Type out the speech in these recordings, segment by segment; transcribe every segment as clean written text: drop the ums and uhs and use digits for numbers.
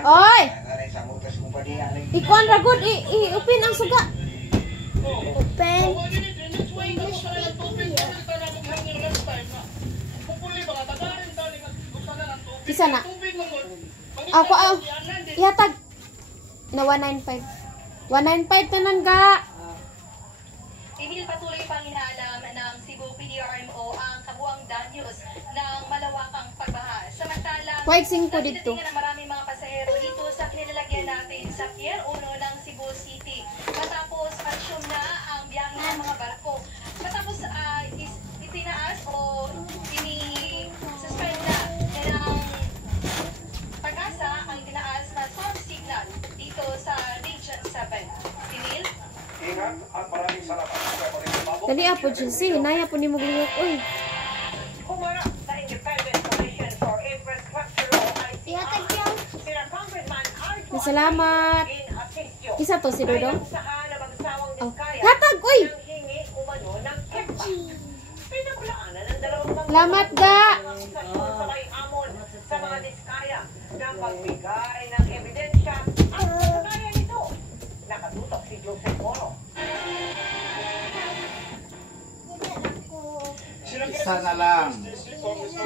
Oy! Ikuan ragod, i-upin ang suga. Open. Isa na. Ako, ihatag. Na 195. 195 tanan ga. Dahil patuloy pang inaalam ng Cebu PDRMO ang kabuang danyos ng malawakang pagbaha. Samantalang, dito. na maraming mga pasahero dito sa kinilalagyan natin sa Pier 1 ng Cebu City. Matapos resume na ang biyahe ng mga barko. Matapos itinaas o ini-suspend na ng Pag-asa ang itinaas na storm signal dito sa Region 7. Sinil? Ingat at maraming salamat. Dali apo, Jinsi. Hinaya po ni mo gliyok. Uy. Humarap sa Independent Commission for Infrastructure o ICI, sina Congressman Arjo Salamat. in Asistio. Isa to si Dodong. Ayon sa nabagsawang Oh. diskaya Hatag, uy! ng hingi umano ng KEPA. Pinagulaanan ng dalawang mga Salamat, ga! organisasyon sa may amon sa mga diskaya ng pagbigay ng ebidensya at kasanayan nito. Nakatutok si Joseph Moro. Isa na lang.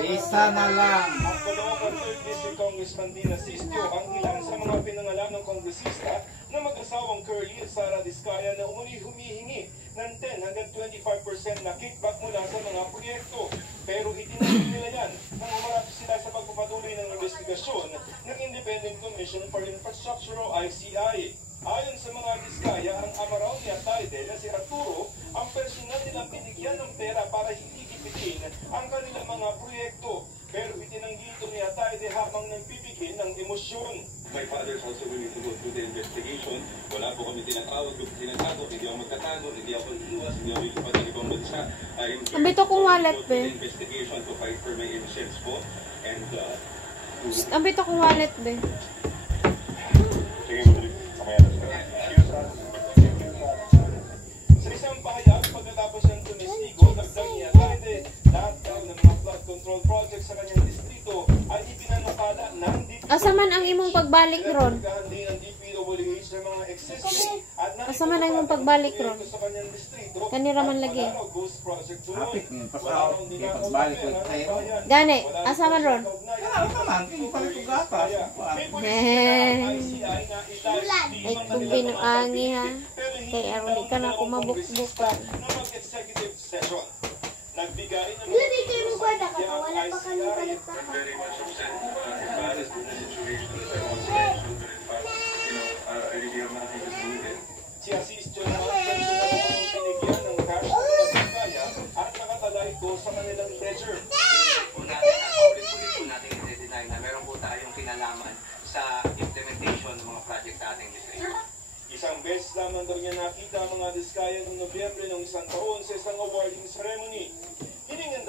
Isa na lang. Ang Caloocan 3rd District Congressman Dina Sistio ang ilan sa mga pinangalan ng kongresista na mag-asawang Curly at Sara Diskaya na humihingi ng 10 hanggang 25% na kickback mula sa mga proyekto. Pero itinanong nila yan nang umarap sila sa pagpapatuloy ng investigasyon ng Independent Commission for Infrastructure o ICI. Ayon sa mga Diskaya, ang amaraw ni Atayde na si Arturo ang personal nilang binigyan ng pera para hindi kipitin ang kanilang mga proyekto. Pero itinanggi ito ni Atayde habang nagbibigay ng emosyon. My father's also willing to go through the investigation. Wala po kami tinatawag, tinatago, hindi ako magtatago, hindi ako iiwas, hindi ako ilipat ng ibang bansa. Ang bito kong wallet, be. Investigation to fight for my innocence po. And, Ang bito kong wallet, be. Sige, Rodrigo. Sa isang pahayag, pagkatapos ng tumestigo, dagdag ni Atayde, lahat daw ng mga flood control project sa kanyang distrito ay ipinanukala ng DPWH. Asa man ang imong pagbalik ron? Nagkahandi ng DPWH sa mga existing at Asa man ang imong pagbalik ron? sa kanyang distrito. Kanira man lagi. Hapit ngayon. Pasaw. Kaya pagbalik ko tayo. Gani, asa man ron? Kaya naman. Kaya palit ko gatas. Ay, kung binuangi ha. Kaya aron ka na ako mabukbukan. Executive session. Nagbigay ng Hindi kayo magwada ka pa, wala pa kami balik pa ka. very much upset. As bad as the situation is, I want to make sure that in fact, I really have nothing to do with it. Si Asistio naman personal ang binigyan ng cash ng Diskaya at nakatalay ito sa kanilang ledger. Ulit-ulit po natin i-deny na meron po tayong kinalaman sa implementation ng mga project sa ating district. Isang beses lamang daw niya nakita ang mga Diskaya noong Nobyembre ng isang taon sa isang awarding ceremony. Hiningan